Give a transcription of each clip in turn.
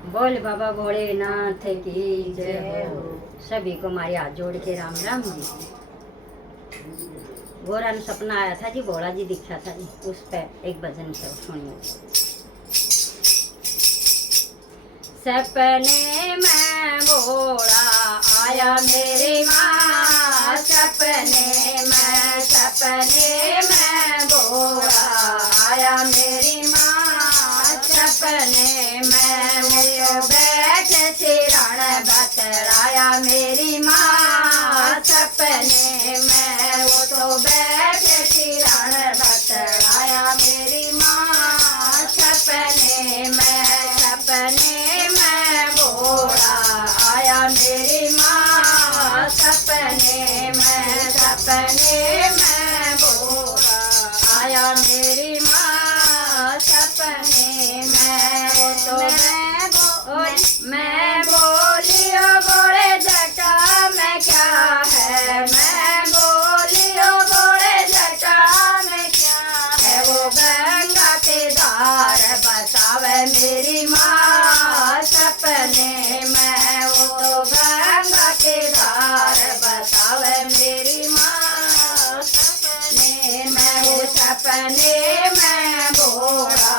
बोल बाबा भोलेनाथ की जय हो। सभी को हमारे हाथ जोड़ के राम राम जी। गोरा ने सपना आया था जी, भोला जी दिखा था जी, उस पे एक भजन से सुनिए। सपने में भोला आया मेरी माँ, सपने में भोला आया मेरी माँ, सपने में मुझे बैठ सिरण बतलाया मेरी माँ, सपने में वो तो बैठ सिरण बतलाया मेरी माँ, सपने में भोला आया मेरी माँ, सपने में भोला आया मेरी माँ, सपने में वो तो मैं बोलियो बोले जटा में क्या है, मैं बोलियो बोले जटा में क्या है, वो गंगा के धार बसावे मेरी माँ, सपने में वो तो गंगा के धार बसावे मेरी माँ, सपने में वो सपने में भोला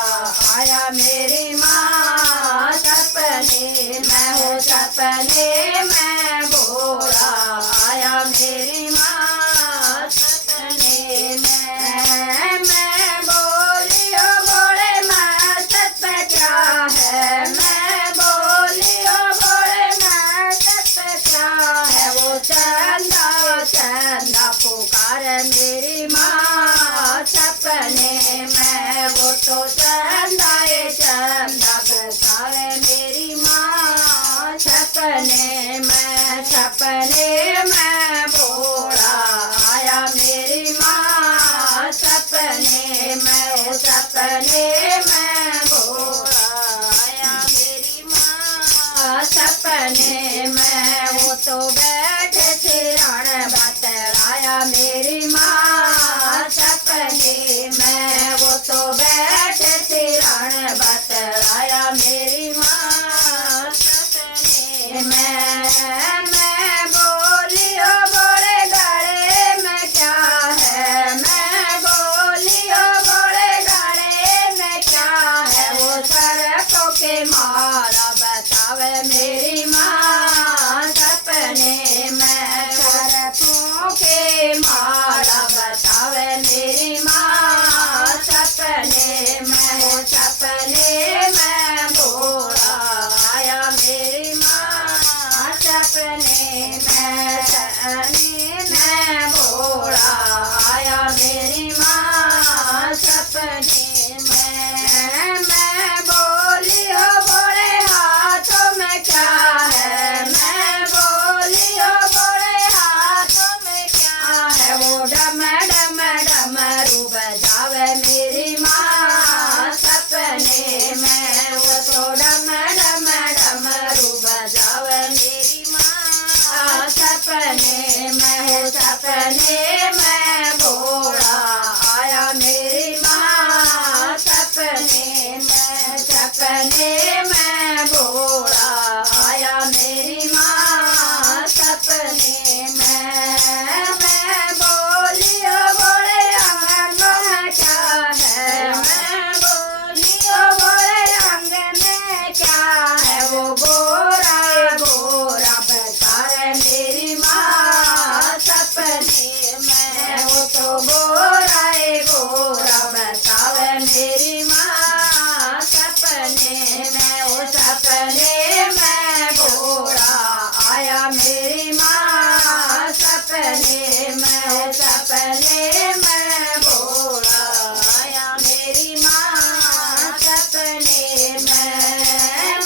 आया मेरी माँ, सपने में वो सपने में भोला आया मेरी माँ, सपने में मैं बोलियो बोले माँ सत क्या है, मैं बोलियो बोले माँ सत क्या है, वो चंदा पुकार मेरी माँ, सपने में वो तो चंदा पुकार मेरी माँ, सपने में भोला आया मेरी माँ, सपने में भोला आया मेरी माँ, सपने में वो तो बैठ सिरण बतलाया मेरी माँ, सपने में वो तो बैठ सिरण बतलाया मेरी माँ, सपने मैं बोलियो बोले गले में क्या है, मैं बोलियो बोले गले में क्या है, वो सरकों के माला बतावे मेरी माँ, सपने में सरकों के माला बतावे मेरी माँ, सपने में भोला आया मेरी माँ, सपने में भोला आया मेरी माँ, सपने में मैं बोलियो बोले हाथों में क्या है, मैं बोलियो बोले हाथों में क्या है, वो डमरू बजावे मेरी माँ, सपने में वो तो डमरू बजावे मेरी माँ, सपने में भोला आया मेरी माँ, सपने में भोला आया मेरी माँ, सपने मैं बोलियो बोले आंगन में क्या है, मैं बोलियो बोले आंगन में क्या है, वो गोरा बताए मेरी माँ, सपने में वो तो गोरा बतावे मेरी माँ, सपने में वो सपने में भोला आया मेरी माँ, सपने में भोला आया मेरी माँ, सपने में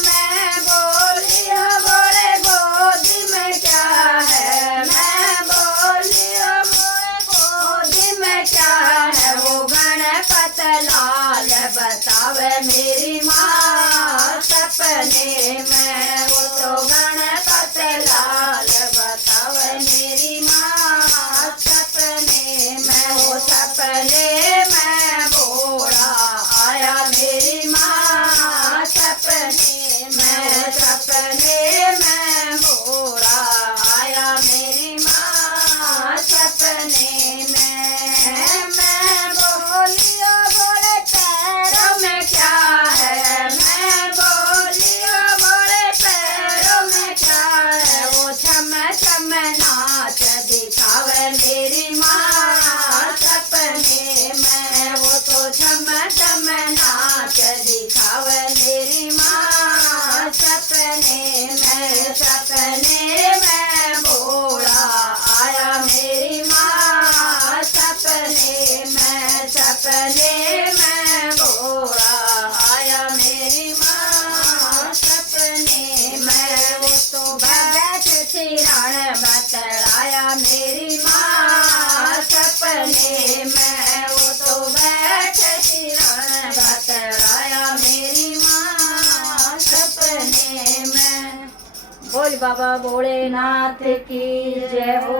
मैं बोलियो बोले गोदी में क्या है, मैं बोलियो बोले गोदी में क्या है, वो गणपत लाल बतावे मेरी माँ, सपने में वो तो गणपत लाल बतावे मेरी माँ, सपने में वो सपने में भोला आया मेरी माँ, सपने में मेरी माँ सपने में, वो तो बैठती रण बतराया मेरी माँ सपने में। बोल बाबा भोलेनाथ की जय हो।